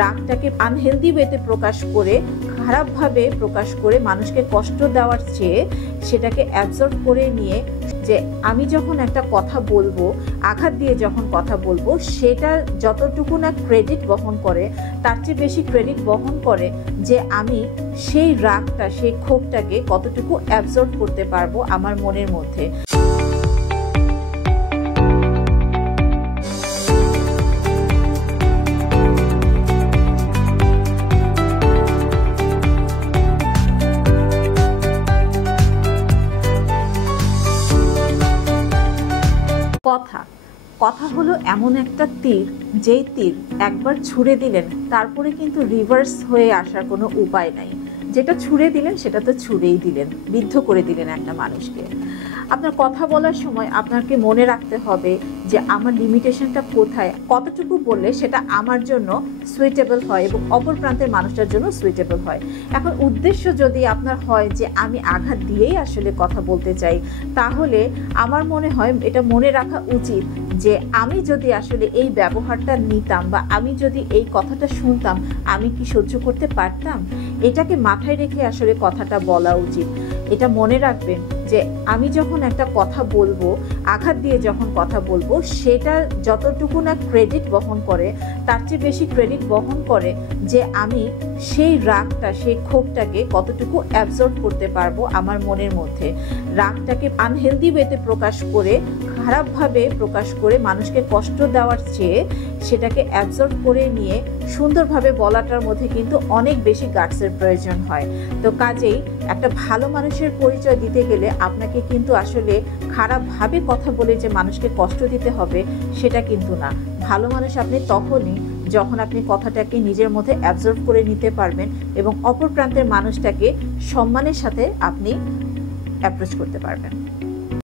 রাগটাকে unhealthy ওয়েতে প্রকাশ করে, খারাপভাবে প্রকাশ করে মানুষকে কষ্ট দেওয়ার চেয়ে সেটাকে অ্যাবজর্ব করে নিয়ে যে আমি যখন একটা কথা বলবো, আঘাত দিয়ে যখন কথা বলবো, সেটা যতটুকু না ক্রেডিট বহন করে তার চেয়ে বেশি ক্রেডিট বহন করে যে আমি সেই রাগটা, সেই ক্ষোভটাকে কতটুকু অ্যাবজর্ব করতে পারবো আমার মনের মধ্যে। কথা হলো এমন একটা তীর, যেই তীর একবার ছুঁড়ে দিলেন তারপরে কিন্তু রিভার্স হয়ে আসার কোনো উপায় নাই। যেটা ছুঁড়ে দিলেন সেটা তো ছুঁড়েই দিলেন, বিদ্ধ করে দিলেন একটা মানুষকে। আপনার কথা বলার সময় আপনাকে মনে রাখতে হবে যে আমার লিমিটেশনটা কোথায়, কতটুকু বললে সেটা আমার জন্য সুইটেবল হয় এবং অপর প্রান্তের মানুষটার জন্য সুইটেবল হয়। এখন উদ্দেশ্য যদি আপনার হয় যে আমি আঘাত দিয়েই আসলে কথা বলতে চাই, তাহলে আমার মনে হয় এটা মনে রাখা উচিত যে আমি যদি আসলে এই ব্যবহারটা নিতাম বা আমি যদি এই কথাটা শুনতাম, আমি কি সহ্য করতে পারতাম? এটাকে মাথায় রেখে আসলে কথাটা বলা উচিত। এটা মনে রাখবেন যে আমি যখন একটা কথা বলবো, আঘাত দিয়ে যখন কথা বলবো, সেটা যতটুকু না ক্রেডিট বহন করে তার চেয়ে বেশি ক্রেডিট বহন করে যে আমি সেই রাগটা, সেই ক্ষোভটাকে কতটুকু অ্যাবজর্ব করতে পারবো আমার মনের মধ্যে। রাগটাকে আনহেলদি ওয়েতে প্রকাশ করে, খারাপভাবে প্রকাশ করে মানুষকে কষ্ট দেওয়ার চেয়ে সেটাকে অ্যাবজর্ব করে নিয়ে সুন্দরভাবে বলাটার মধ্যে কিন্তু অনেক বেশি গাটসের প্রয়োজন হয়। তো কাজেই একটা ভালো মানুষের পরিচয় দিতে গেলে আপনাকে কিন্তু আসলে খারাপভাবে কথা বলে যে মানুষকে কষ্ট দিতে হবে সেটা কিন্তু না। ভালো মানুষ আপনি তখনই যখন আপনি কথাটাকে নিজের মধ্যে অ্যাবজর্ব করে নিতে পারবেন এবং অপর প্রান্তের মানুষটাকে সম্মানের সাথে আপনি অ্যাপ্রোচ করতে পারবেন।